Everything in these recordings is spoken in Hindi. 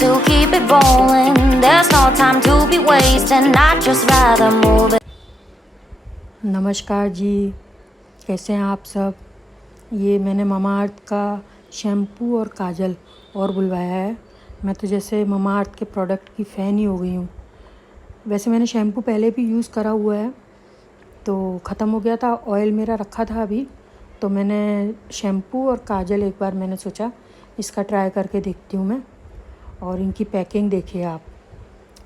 to keep it rolling. There's no time to be wasting. I'd just rather move it. नमस्कार जी, कैसे हैं आप सब। ये मैंने ममाअर्थ का शैम्पू और काजल और बुलवाया है। मैं तो जैसे ममाअर्थ के प्रोडक्ट की फ़ैन ही हो गई हूँ। वैसे मैंने शैम्पू पहले भी यूज़ करा हुआ है, तो ख़त्म हो गया था, ऑयल मेरा रखा था अभी, तो मैंने शैम्पू और काजल एक बार मैंने सोचा इसका ट्राई करके देखती हूँ मैं। और इनकी पैकिंग देखिए आप,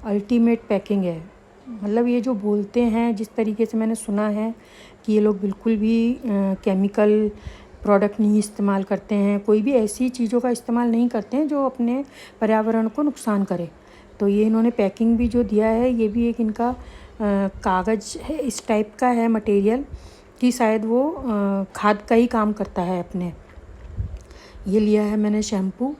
अल्टीमेट पैकिंग है। मतलब ये जो बोलते हैं, जिस तरीके से मैंने सुना है कि ये लोग बिल्कुल भी केमिकल प्रोडक्ट नहीं इस्तेमाल करते हैं, कोई भी ऐसी चीज़ों का इस्तेमाल नहीं करते हैं जो अपने पर्यावरण को नुकसान करे। तो ये इन्होंने पैकिंग भी जो दिया है, ये भी एक इनका कागज़ है, इस टाइप का है मटेरियल कि शायद वो खाद का ही काम करता है अपने। ये लिया है मैंने शैम्पू,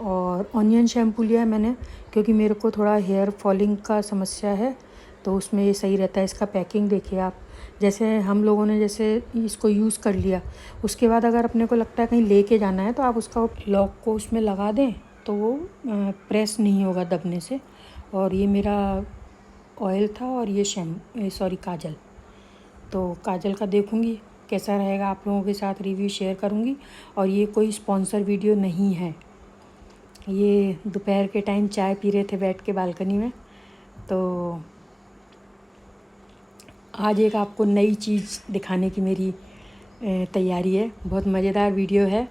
और ऑनियन शैम्पू लिया है मैंने क्योंकि मेरे को थोड़ा हेयर फॉलिंग का समस्या है, तो उसमें ये सही रहता है। इसका पैकिंग देखिए आप, जैसे हम लोगों ने जैसे इसको यूज़ कर लिया, उसके बाद अगर अपने को लगता है कहीं लेके जाना है तो आप उसका लॉक को उसमें लगा दें तो वो प्रेस नहीं होगा दबने से। और ये मेरा ऑयल था और ये काजल। तो काजल का देखूँगी कैसा रहेगा, आप लोगों के साथ रिव्यू शेयर करूँगी। और ये कोई स्पॉन्सर वीडियो नहीं है, ये दोपहर के टाइम चाय पी रहे थे बैठ के बालकनी में, तो आज एक आपको नई चीज़ दिखाने की मेरी तैयारी है। बहुत मज़ेदार वीडियो है,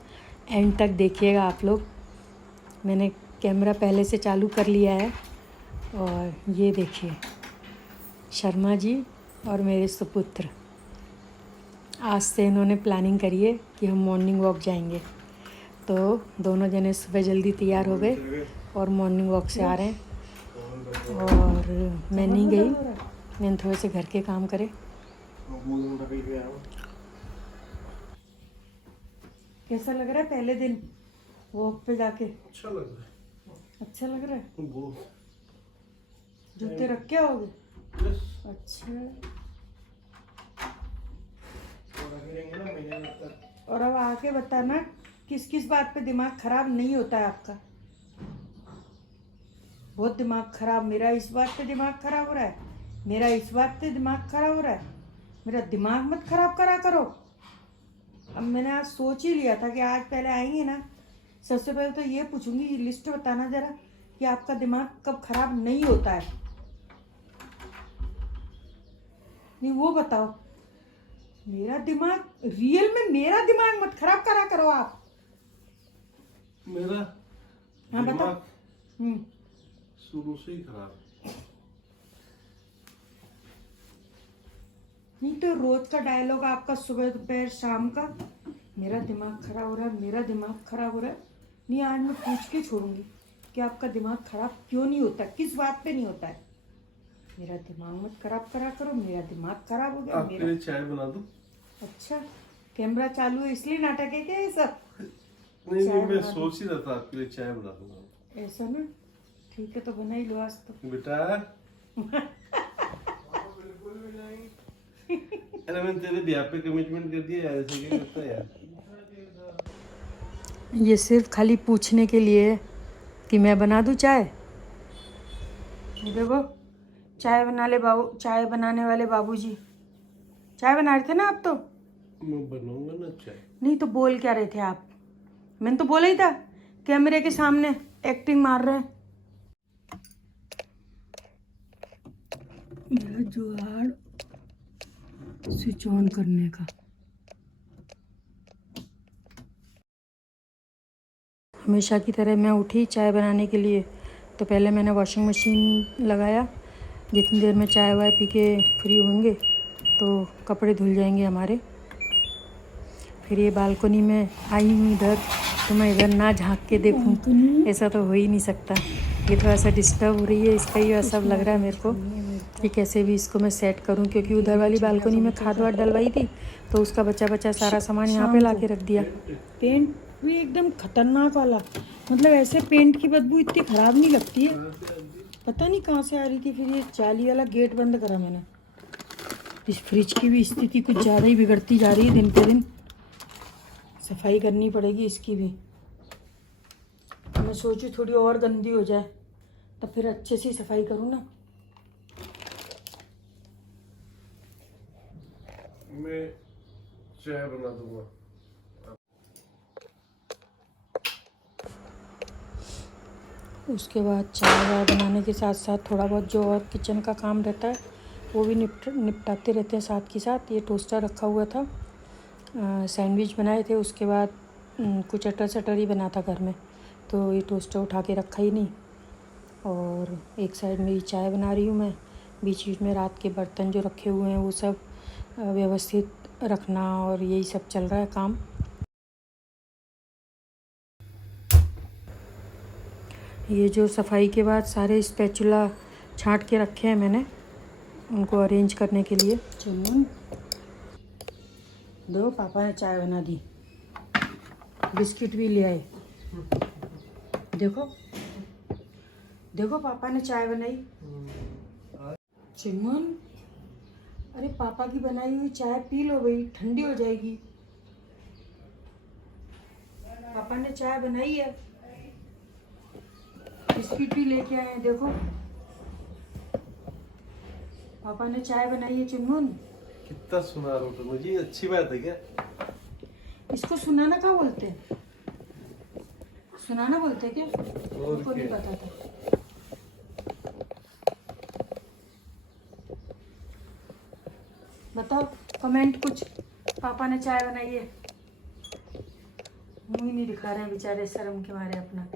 एंड तक देखिएगा आप लोग। मैंने कैमरा पहले से चालू कर लिया है, और ये देखिए शर्मा जी और मेरे सुपुत्र, आज से इन्होंने प्लानिंग करी है कि हम मॉर्निंग वॉक जाएंगे। तो दोनों जने सुबह जल्दी तैयार हो गए और मॉर्निंग वॉक से आ रहे हैं। और मैं नहीं गई, मैंने थोड़े से घर के काम करे। कैसा लग रहा है पहले दिन वॉक पे जाके? अच्छा लग रहा है। अच्छा लग रहा है। बहुत। जूते रख के आओगे? अच्छा। और अब आके बताना किस किस बात पे दिमाग खराब नहीं होता है आपका। बहुत दिमाग खराब, मेरा इस बात पे दिमाग खराब हो रहा है, मेरा इस बात पे दिमाग खराब हो रहा है। मेरा दिमाग मत खराब करा करो। अब मैंने आज सोच ही लिया था कि आज पहले आएंगे ना, सबसे पहले तो ये पूछूंगी, लिस्ट बताना जरा कि आपका दिमाग कब खराब नहीं होता है। नहीं वो बताओ, मेरा दिमाग, रियल में मेरा दिमाग मत खराब करा करो आप। मेरा हाँ बताओ। शुरू से ही खराब। नहीं तो रोज का डायलॉग आपका सुबह दोपहर शाम का, मेरा दिमाग खराब हो रहा है, मेरा दिमाग खराब हो रहा है। नहीं, आज मैं पूछ के छोड़ूंगी कि आपका दिमाग खराब क्यों नहीं होता, किस बात पे नहीं होता है। मेरा दिमाग मत खराब करा करो, मेरा दिमाग खराब हो गया। आपके लिए चाय बना दूं? अच्छा, कैमरा चालू है इसलिए नाटक है क्या ये सब? नहीं, मैं सोच ही रहा था आपके लिए चाय बना दूंगा। ऐसा ना, ठीक है तो बना ही लो आज तो। बेटा अरे मैंने तेरे ब्याह पे कमिटमेंट कर दिया यार, ऐसे क्या करता है यार। ये सिर्फ खाली पूछने के लिए कि मैं बना दूं चाय। देखो चाय बना ले बाबू, चाय बनाने वाले बाबूजी चाय बना रहे थे ना आप? तो मैं बनाऊंगा ना चाय। नहीं तो बोल क्या रहे थे आप? मैंने तो बोला ही था, कैमरे के सामने एक्टिंग मार रहे हैं। मेरा जुगाड़ स्विच ऑन करने का। हमेशा की तरह मैं उठी चाय बनाने के लिए, तो पहले मैंने वॉशिंग मशीन लगाया। जितनी देर में चाय वाय पी के फ्री होंगे तो कपड़े धुल जाएंगे हमारे। फिर ये बालकनी में आई हूँ इधर, तो मैं इधर ना झांक के देखूँ, ऐसा तो हो ही नहीं सकता। ये थोड़ा सा डिस्टर्ब हो रही है, इसका ही सब लग रहा है मेरे को कि कैसे भी इसको मैं सेट करूँ, क्योंकि उधर वाली बालकनी में खाद वाद डलवाई थी, तो उसका बचा सारा सामान यहाँ पे ला के रख दिया। पेंट भी एकदम खतरनाक वाला, मतलब ऐसे पेंट की बदबू इतनी ख़राब नहीं लगती है, पता नहीं कहाँ से आ रही थी। फिर ये जाली वाला गेट बंद करा मैंने। इस फ्रिज की भी स्थिति कुछ ज़्यादा ही बिगड़ती जा रही है दिन पे दिन, सफाई करनी पड़ेगी इसकी भी। मैं सोचू थोड़ी और गंदी हो जाए तो फिर अच्छे से सफाई करूँ ना। मैं चाय बना दूंगा। उसके बाद चाय वाय बनाने के साथ साथ थोड़ा बहुत जो और किचन का काम रहता है वो भी निपटाते रहते हैं साथ के साथ। ये टोस्टर रखा हुआ था, सैंडविच बनाए थे, उसके बाद कुछ अटर सटर ही बना था घर में, तो ये टोस्टर उठा के रखा ही नहीं। और एक साइड मेरी चाय बना रही हूँ मैं, बीच बीच में रात के बर्तन जो रखे हुए हैं वो सब व्यवस्थित रखना, और यही सब चल रहा है काम। ये जो सफाई के बाद सारे स्पैचुला छांट के रखे हैं मैंने उनको अरेंज करने के लिए। चुनमुन दो, पापा ने चाय बना दी, बिस्किट भी ले आए। देखो देखो पापा ने चाय बनाई। चुनमुन, अरे पापा की बनाई हुई चाय पी लो भाई, ठंडी हो जाएगी। पापा ने चाय बनाई है, बिस्किट भी लेके आए हैं। देखो पापा ने चाय बनाई है। चुनमुन कितना सुना रहा हूँ, तो मुझे अच्छी बात है क्या? इसको सुनाना क्या बोलते हैं? सुनाना बोलते हैं क्या? उनको नहीं पता था। बताओ कमेंट कुछ, पापा ने चाय बनाई है। मुंह ही नहीं दिखा रहे हैं बेचारे शर्म के मारे अपना।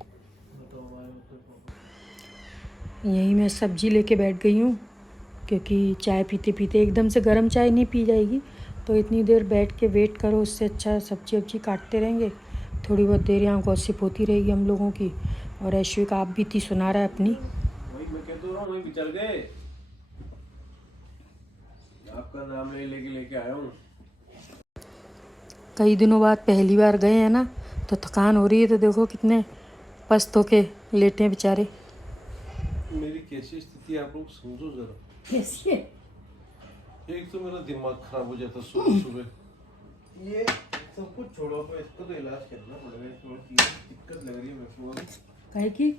यही मैं सब्जी लेके बैठ गई हूँ क्योंकि चाय पीते पीते एकदम से गर्म चाय नहीं पी जाएगी, तो इतनी देर बैठ के वेट करो, उससे अच्छा सब्जी वब्जी काटते रहेंगे, थोड़ी बहुत देर यहाँ गॉसिप होती रहेगी हम लोगों की। और ऐश्विक आप बीती सुना रहा है अपनी। वही मैं कह तो रहा हूँ, वही विचल गए, आपका नाम लेके आया हूँ। कई दिनों बाद पहली बार गए हैं ना, तो थकान हो रही है, तो देखो कितने पस्त होके लेटे हैं बेचारे। मेरी कैसी स्थिति आप लोग समझो जरा। कैसी है? एक तो मेरा दिमाग खराब हो जाता सुबह सुबह। ये सब कुछ छोड़ो, तो इसका तो इलाज करना पड़ेगा। थोड़ी दिक्कत लग रही है मेरे को। काहे की?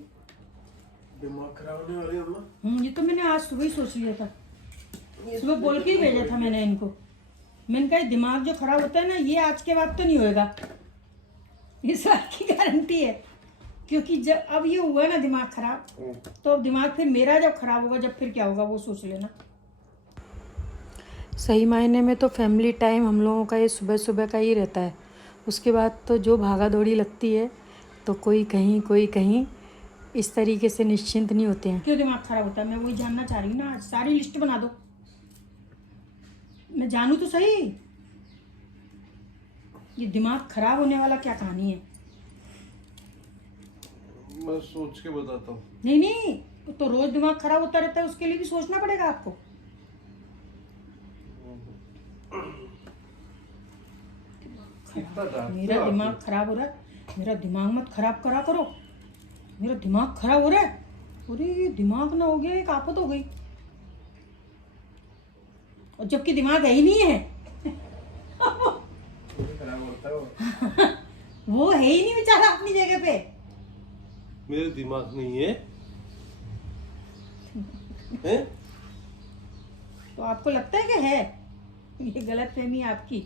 दिमाग खराब होने वाली है अम्मा। ये तो मैंने आज सुबह ही सोच लिया था, सुबह बोल के ही भेजा था मैंने इनको। मैंने कहा दिमाग जो खराब होता है ना, ये आज के बाद तो नहीं होएगा, इस बात की गारंटी है। क्योंकि जब अब ये हुआ ना दिमाग खराब, तो अब दिमाग फिर मेरा जब खराब होगा, जब फिर क्या होगा वो सोच लेना। सही मायने में तो फैमिली टाइम हम लोगों का ये सुबह सुबह का ही रहता है। उसके बाद तो जो भागा दौड़ी लगती है, तो कोई कहीं इस तरीके से निश्चिंत नहीं होते हैं। क्यों दिमाग खराब होता है, मैं वही जानना चाह रही हूँ ना। आज सारी लिस्ट बना दो, मैं जानूँ तो सही, ये दिमाग खराब होने वाला क्या कहानी है। मैं सोच के बताता हूँ। नहीं, तो रोज दिमाग खराब होता रहता है, उसके लिए भी सोचना पड़ेगा आपको। मेरा दिमाग खराब हो रहा है, मेरा दिमाग मत खराब करा करो, मेरा दिमाग खराब हो रहा है। अरे ये दिमाग ना हो गया, एक आफत हो गई, और जबकि दिमाग है ही नहीं है। खराब होता है वो है ही नहीं बेचारा अपनी जगह पे। मेरे दिमाग नहीं है, हैं? तो आपको लगता है कि है? ये गलत फहमी आपकी।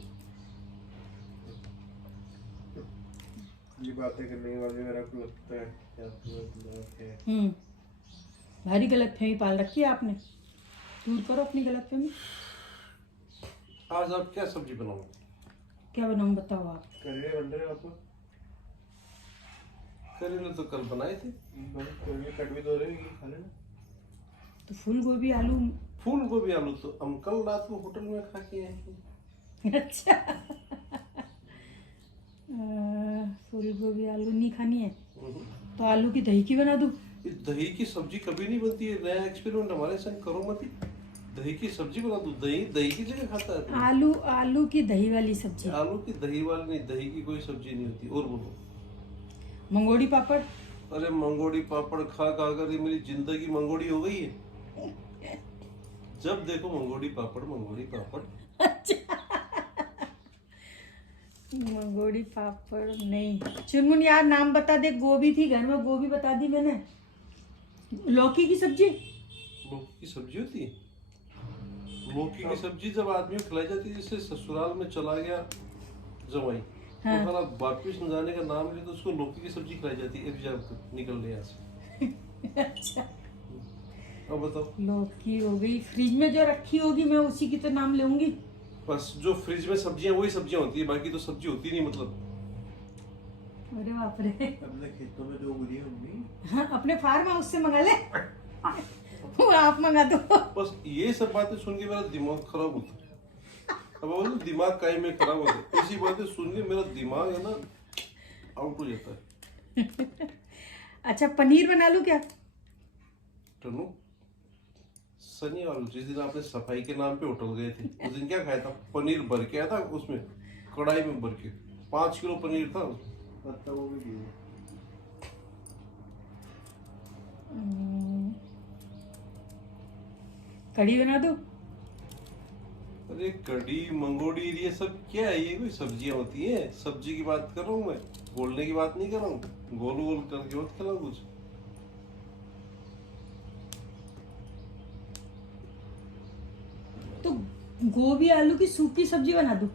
ये बातें करने वाले मेरा को लगता है क्या भारी गलत फहमी पाल रखी है आपने, दूर करो अपनी गलत फहमी। आज आप क्या सब्जी बनाओगे? क्या बनाऊं बताओ आप? करेले बन रहे आपको? करेले तो कल बनाए थे, करेले कट भी दो रहे खा लेना। तो फूल गोभी आलू। फूल गोभी आलू तो हम कल रात को होटल में खा के आए थे। अच्छा फूल गोभी आलू नहीं खानी है तो आलू की दही की बना दूं? दही की सब्जी कभी नहीं बनती है, नया एक्सपेरिमेंट हमारे संग करो मत। दही की सब्जी बना दूं? दही की जगह खाता है। आलू की दही वाली सब्जी। आलू की दही वाली नहीं, दही की कोई सब्जी नहीं होती। और बोलो। मंगोड़ी पापड़। अरे मंगोड़ी पापड़ खा कर मेरी जिंदगी मंगोड़ी हो गई है। जब देखो मंगोड़ी पापड़। अच्छा मंगोड़ी पापड़ नहीं। चुनमुन यार नाम बता दे। गोभी थी घर में, गोभी बता दी मैंने। लौकी की सब्जी। लौकी की सब्जी होती है? लौकी की सब्जी जब आदमी को खिलाई जाती है, जैसे ससुराल में चला गया जवाई, हाँ। तो अगर वापिस न जाने का नाम ले तो उसको लौकी की सब्जी खिलाई जाती है, जब निकलने यहाँ से। अच्छा, अब बताओ। लौकी हो गई। फ्रिज में जो रखी होगी मैं उसी की तो नाम लूंगी। बस जो फ्रिज में सब्जियां वही सब्जियां होती है, बाकी तो सब्जी होती नहीं। मतलब अरे बाप रे। अपने खेतों में जो उगी है मम्मी, हाँ, अपने फार्म हाउस से मंगा ले। वो आप मंगा दो। बस ये सब बातें सुन के मेरा दिमाग खराब होता है। अब बोलो दिमाग काहे में खराब होता है, इसी बातें सुन के मेरा दिमाग है ना आउट हो जाता है। अच्छा, पनीर बना लूं क्या? टनू, शनिवार जिस दिन आपने सफाई के नाम पे होटल गए थे, उस दिन क्या खाया था? पनीर भर के आया था उसमें, कढ़ाई में भर के 5 किलो पनीर था। पत्ता गोभी भी है। कढ़ी बना दो। अरे कढ़ी मंगोड़ी ये सब क्या है? ये कोई सब्जियां होती है? सब्जी की बात कर रहा हूँ मैं, बोलने की बात नहीं कर रहा हूँ। गोल गोल करके मत खिलाओ कुछ। तो गोभी आलू की सूखी सब्जी बना दो।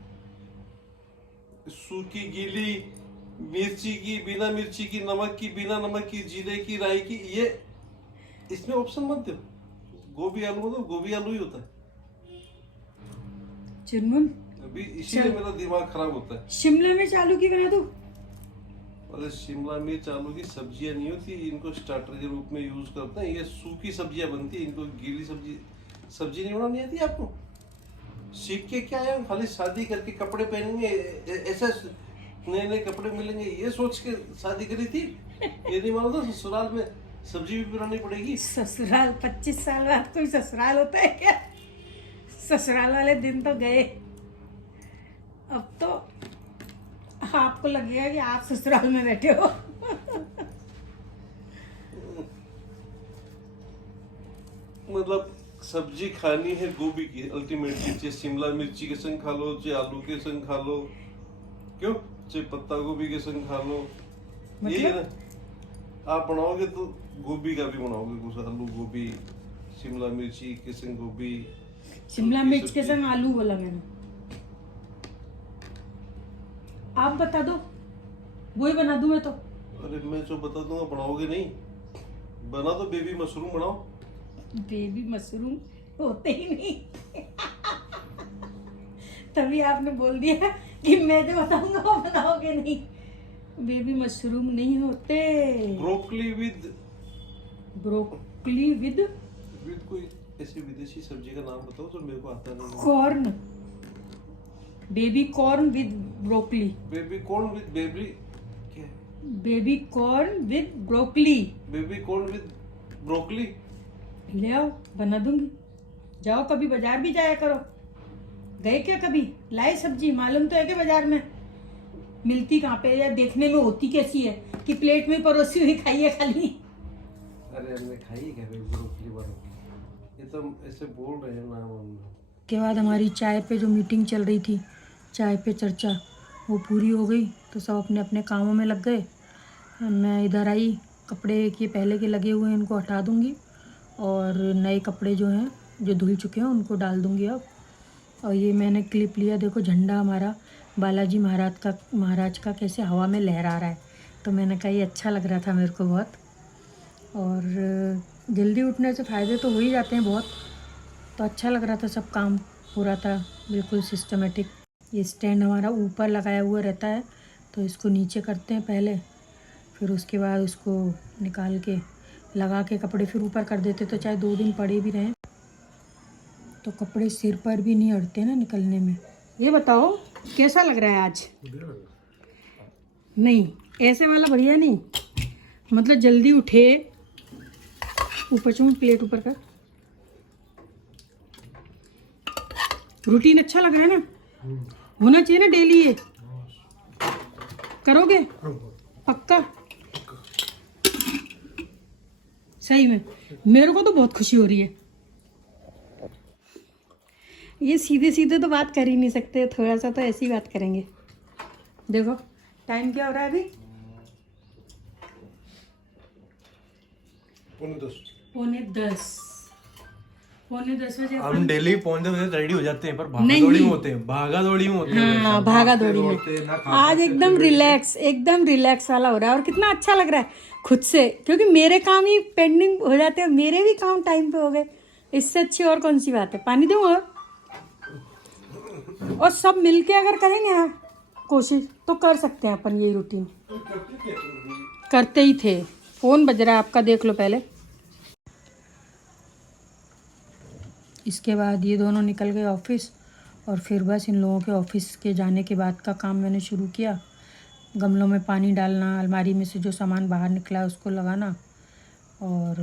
सूखी, गीली, मिर्ची की, बिना मिर्ची की, नमक की, बिना नमक की, जीरे की, राई की, ये इसमें ऑप्शन मत दो। गोभी आलू मतलब गोभी आलू ही होता है। चुनमुन, अभी इसीलिए मेरा दिमाग खराब होता है। शिमला मिर्च आलू की बना दो। अरे शिमला मिर्च आलू की सब्जियां नहीं होती, इनको स्टार्टर के रूप में यूज करते हैं। ये सूखी सब्जियां बनती है, इनको गीली सब्जी नहीं बनानी आती आपको? सीख के क्या है? खाली शादी करके कपड़े पहनेंगे, ऐसा नए नए कपड़े मिलेंगे, ये सोच के शादी करी थी। ये नहीं मानो तो ससुराल में सब्जी भी बनानी पड़ेगी। ससुराल 25 साल बाद कोई ससुराल होता है क्या? ससुराल वाले दिन तो गए। अब तो आपको लगेगा कि आप ससुराल में बैठे हो। मतलब सब्जी खानी है गोभी की, अल्टीमेटली चाहे शिमला मिर्ची के संग खा लो, चाहे आलू के संग खा लो, क्यों चाहे पत्ता गोभी के संग खा लो। यही है ना? आप बनाओगे तो गोभी का भी बनाओगे कुछ, आलू गोभी, शिमला मिर्ची के संग गोभी। शिमला मिर्च के संग आलू बोला मैंने। आप बता दो, वही बना दूं मैं तो। अरे मैं जो बता दूंगा बनाओगे नहीं। बना तो बेबी मशरूम बनाओ। बेबी मशरूम होते ही नहीं। तभी आपने बोल दिया कि मैं जो बताऊंगा वो बनाओगे नहीं। बेबी मशरूम नहीं होते। ब्रोकली विद कोई ऐसी विदेशी सब्जी का नाम बताओ जो मेरे को आता नहीं है। Corn, baby corn with broccoli. Baby corn with baby क्या है? Baby corn with broccoli. Baby corn with broccoli. ले आओ, बना दूंगी। जाओ कभी बाजार भी जाया करो। गए क्या कभी? लाए सब्जी? मालूम तो है कि बाजार में मिलती कहाँ पे, या देखने में होती कैसी है कि प्लेट में परोसी हुई खाइए खाली। अरे हमने खाई क्या ब्रोकली ब्रोकली? ये तो ऐसे बोल रहे हैं ना हम। के बाद हमारी चाय पे जो मीटिंग चल रही थी, चाय पे चर्चा, वो पूरी हो गई तो सब अपने अपने कामों में लग गए। मैं इधर आई, कपड़े के पहले के लगे हुए हैं इनको हटा दूंगी और नए कपड़े जो हैं जो धुल चुके हैं उनको डाल दूंगी अब। और ये मैंने क्लिप लिया, देखो झंडा हमारा बालाजी महाराज का कैसे हवा में लहरा रहा है। तो मैंने कहा ये अच्छा लग रहा था मेरे को बहुत। और जल्दी उठने से फ़ायदे तो हो ही जाते हैं बहुत, तो अच्छा लग रहा था, सब काम हो रहा था बिल्कुल सिस्टमेटिक। ये स्टैंड हमारा ऊपर लगाया हुआ रहता है, तो इसको नीचे करते हैं पहले, फिर उसके बाद उसको निकाल के लगा के कपड़े फिर ऊपर कर देते, तो चाहे 2 दिन पड़े भी रहें तो कपड़े सिर पर भी नहीं अड़ते ना निकलने में। ये बताओ कैसा लग रहा है आज? नहीं, ऐसे वाला बढ़िया नहीं, मतलब जल्दी उठे, ऊपर चूम, प्लेट ऊपर कर। रूटीन अच्छा लग रहा है ना? होना चाहिए ना डेली ये। करोगे पक्का? सही में मेरे को तो बहुत खुशी हो रही है। ये सीधे सीधे तो बात कर ही नहीं सकते, थोड़ा सा तो ऐसी बात करेंगे। देखो टाइम क्या हो रहा है अभी, 9:45। 9:45 बजे हम डेली पहुंचते हुए रेडी हो जाते हैं पर नहीं। भागा दौड़ी में होते हैं। हाँ भागा दौड़ी में। दौड़ते, ना खा आज एकदम रिलैक्स वाला हो रहा है और कितना अच्छा लग रहा है खुद से, क्योंकि मेरे काम ही पेंडिंग हो जाते हैं, मेरे भी काम टाइम पे हो गए। इससे अच्छी और कौन सी बात है। पानी दूँ और सब मिलके अगर करेंगे ना कोशिश तो कर सकते हैं अपन ये रूटीन। करते ही थे। फ़ोन बज रहा है आपका, देख लो पहले। इसके बाद ये दोनों निकल गए ऑफिस और फिर बस इन लोगों के ऑफिस के जाने के बाद का काम मैंने शुरू किया। गमलों में पानी डालना, अलमारी में से जो सामान बाहर निकला उसको लगाना, और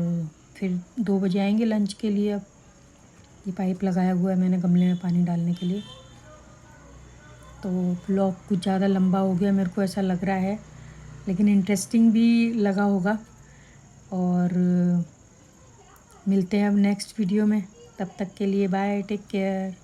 फिर 2 बजे आएंगे लंच के लिए। अब ये पाइप लगाया हुआ है मैंने गमले में पानी डालने के लिए। तो ब्लॉग कुछ ज़्यादा लंबा हो गया मेरे को ऐसा लग रहा है, लेकिन इंटरेस्टिंग भी लगा होगा। और मिलते हैं अब नेक्स्ट वीडियो में, तब तक के लिए बाय, टेक केयर।